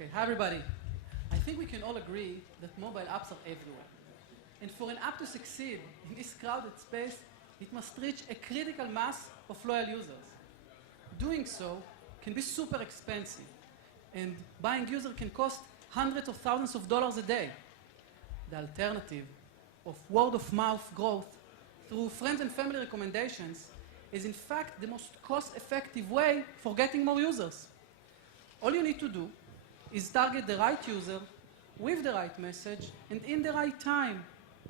Okay, hi everybody. I think we can all agree that mobile apps are everywhere. And for an app to succeed in this crowded space, it must reach a critical mass of loyal users. Doing so can be super expensive, and buying user can cost hundreds of thousands of dollars a day. The alternative of word-of-mouth growth through friends and family recommendations is in fact the most cost-effective way for getting more users. All you need to do is target the right user with the right message and in the right time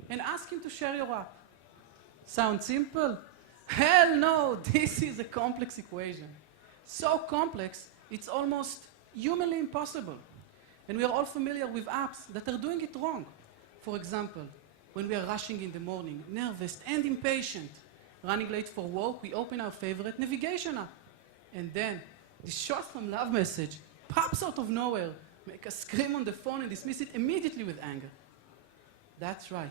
and ask him to share your app. Sound simple? Hell no, this is a complex equation. So complex, it's almost humanly impossible. And we are all familiar with apps that are doing it wrong. For example, when we are rushing in the morning, nervous and impatient, running late for work, we open our favorite navigation app. And then, this short-form love message pops out of nowhere, make us scream on the phone and dismiss it immediately with anger. That's right.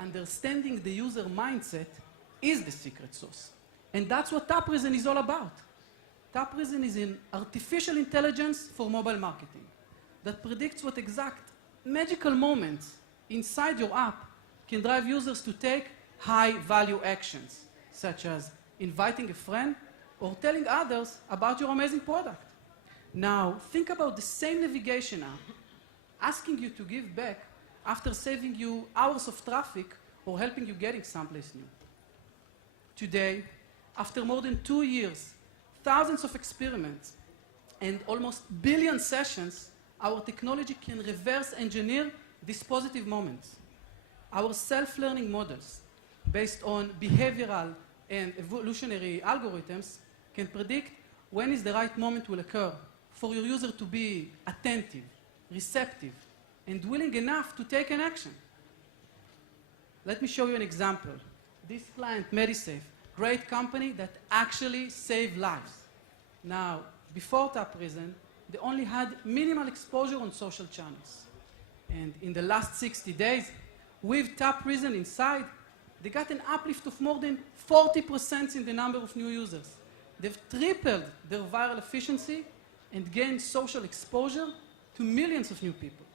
Understanding the user mindset is the secret sauce. And that's what Tapreason is all about. Tapreason is an artificial intelligence for mobile marketing that predicts what exact magical moments inside your app can drive users to take high-value actions, such as inviting a friend or telling others about your amazing product. Now, think about the same navigation app asking you to give back after saving you hours of traffic or helping you getting someplace new. Today, after more than 2 years, thousands of experiments, and almost billion sessions, our technology can reverse engineer these positive moments. Our self-learning models, based on behavioral and evolutionary algorithms, can predict when is the right moment will occur for your user to be attentive, receptive, and willing enough to take an action. Let me show you an example. This client, MediSafe, great company that actually saved lives. Now, before Tapreason, they only had minimal exposure on social channels. And in the last 60 days, with Tapreason inside, they got an uplift of more than 40% in the number of new users. They've tripled their viral efficiency and gained social exposure to millions of new people.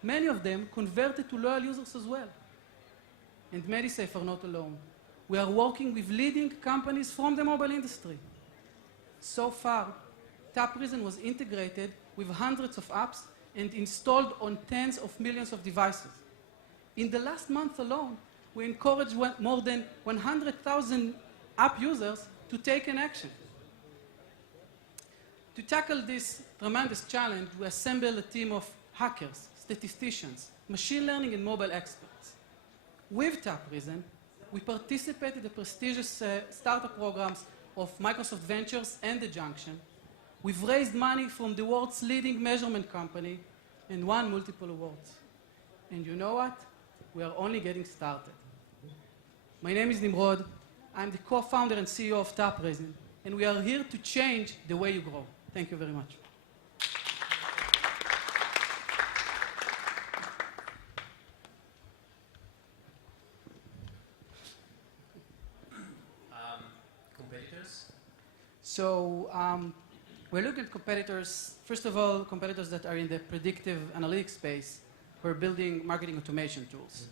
Many of them converted to loyal users as well. And MediSafe are not alone. We are working with leading companies from the mobile industry. So far, Tapreason was integrated with hundreds of apps and installed on tens of millions of devices. In the last month alone, we encouraged more than 100,000 app users to take an action. To tackle this tremendous challenge, we assembled a team of hackers, statisticians, machine learning, and mobile experts. With Tapreason, we participated in the prestigious startup programs of Microsoft Ventures and The Junction. We've raised money from the world's leading measurement company and won multiple awards. And you know what? We are only getting started. My name is Nimrod. I'm the co-founder and CEO of Tapreason, and we are here to change the way you grow. Thank you very much. Competitors? So we're looking at competitors, first of all, competitors that are in the predictive analytics space who are building marketing automation tools.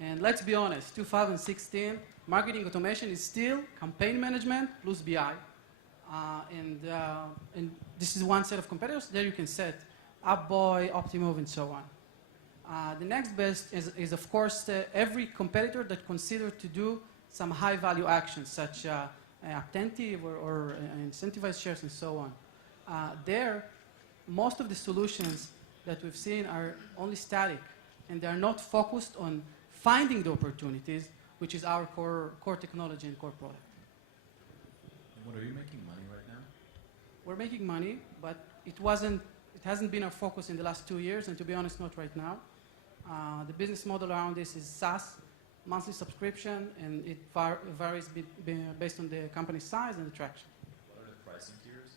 And let's be honest, 2016, marketing automation is still campaign management plus BI. And this is one set of competitors. There you can set Upboy, Optimove, and so on. The next best is of course, every competitor that considers to do some high-value actions, such attentive or incentivized shares and so on. There, most of the solutions that we've seen are only static, and they are not focused on finding the opportunities, which is our core technology and core product. And what, are you making money right now? We're making money, but it hasn't been our focus in the last 2 years, and to be honest, not right now. The business model around this is SaaS, monthly subscription, and it varies based on the company size and the traction. What are the pricing tiers?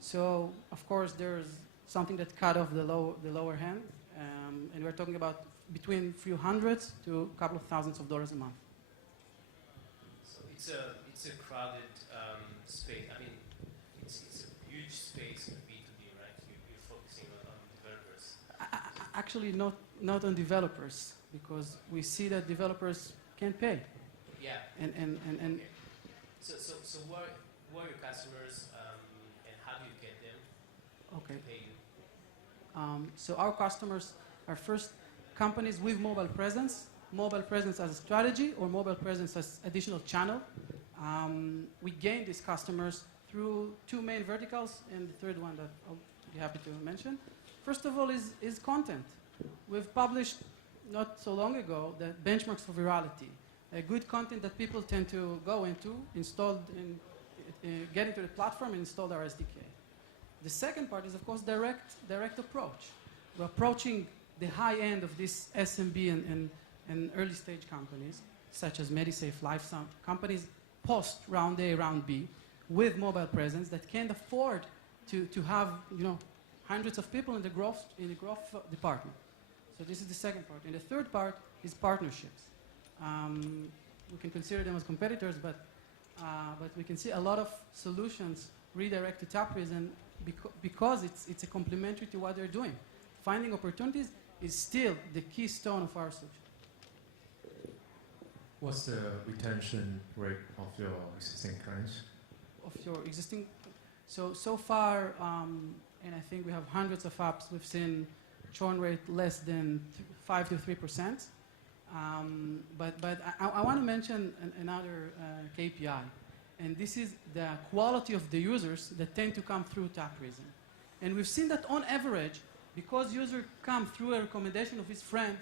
So, of course, there's something that cut off the lower hand, and we're talking about between a few hundreds to a couple of thousands of dollars a month. So it's a crowded space. I mean, it's a huge space in B2B, right? You're focusing on actually not on developers, because we see that developers can't pay. Yeah. And Okay. So who are your customers, and how do you get them okay. to pay you? So our customers are first companies with mobile presence as a strategy, or mobile presence as additional channel. We gain these customers through two main verticals, and the third one that I'll be happy to mention. First of all is content. We've published not so long ago the benchmarks for virality, a good content that people tend to go into, get into the platform and install our SDK. The second part is, of course, direct approach. We're approaching the high end of this SMB and early stage companies, such as MediSafe, LifeSound, companies post round A, round B, with mobile presence that can't afford to have hundreds of people in the growth department. So this is the second part. And the third part is partnerships. We can consider them as competitors, but we can see a lot of solutions redirect to Tapreason because it's a complementary to what they're doing. Finding opportunities is still the keystone of our solution. What's the retention rate of your existing clients? Of your existing, so far, and I think we have hundreds of apps. We've seen churn rate less than 5 to 3%. But I want to mention another KPI, and this is the quality of the users that tend to come through Tapreason. And we've seen that on average, because users come through a recommendation of his friend,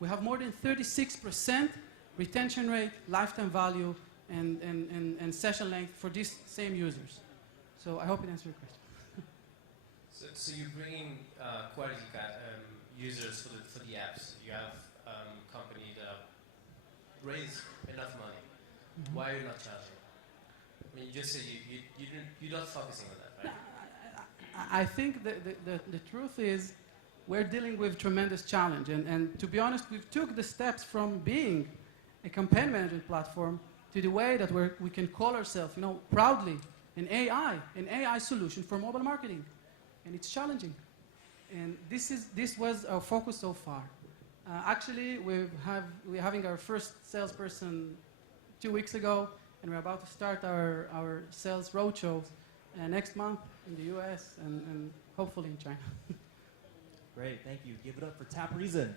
we have more than 36% retention rate, lifetime value, and session length for these same users. So I hope it answered your question. So you're bringing quality users for the apps. You have company that raise enough money. Mm-hmm. Why are you not charging? I mean, you just said you're not focusing on that, right? I think the truth is we're dealing with tremendous challenge. And to be honest, we took the steps from being a campaign management platform to the way that we can call ourselves, proudly an AI solution for mobile marketing. And it's challenging. And this was our focus so far. Actually, we're having our first salesperson 2 weeks ago, and we're about to start our sales roadshow next month in the US and hopefully in China. Great, thank you. Give it up for Tapreason.